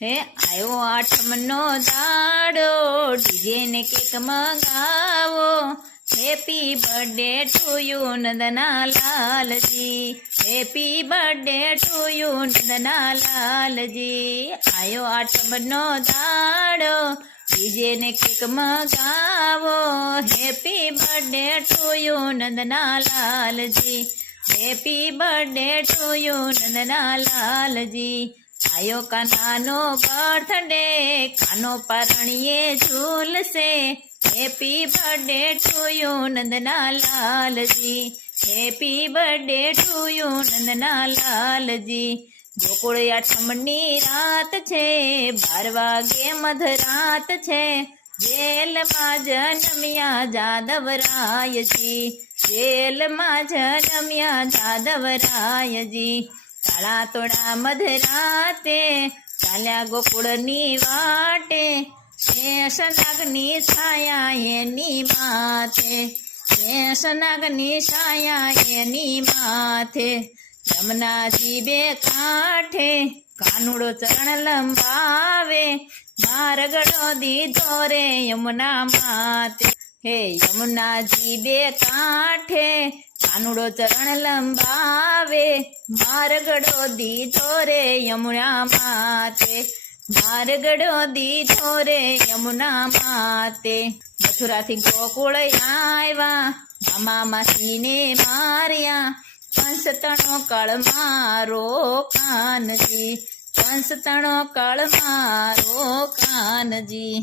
હે આયો આઠમનો દાડો ડીજે ને કેક મંગાવો હેપી બર્થડે ટુ યુ નંદના લાલજી હેપી બર્થડે ટુ યુ નંદના લાલજી આયો આઠમનો દાડો ડીજે ને કેક મંગાવો હેપી બર્થડે ટુ યુ નંદના લાલજી હેપી બર્થડે ટુ યુ નંદના લાલજી આયો કાનાનો બર્થડે કાનો પરણીએ ઝૂલશે હેપી બર્થડે ટુ યુ નંદના લાલજી હેપી બર્થડે ટુ યુ નંદના લાલજી ગોકુળ આઠમની રાત છે 12 વાગે મધરાત છે જેલમાં જન્મ્યા જાદવરાયજી જેલમાં જન્મ્યા જાદવરાયજી કાળા તોડા મધરાતે ચાલ્યા ગોકુળની વાટે શેષનાગની છાયા એની માથે શેષનાગની છાયા એની માથે યમુનાજી બે કાંઠે કાનુડો ચરણ લંબાવે માર્ગડો દીધો રે યમુના માથે હે યમુનાજી બે કાંઠે કાનુડો ચરણ લંબાવે માર્ગડો દીધો રે યમુના માથે માર્ગડો દીધો રે યમુના માથે મથુરાથી ગોકુળ આવ્યા મામા માસીને માર્યા કંસ તણો કળ મારો કાનજી કંસ તણો કળ મારો કાનજી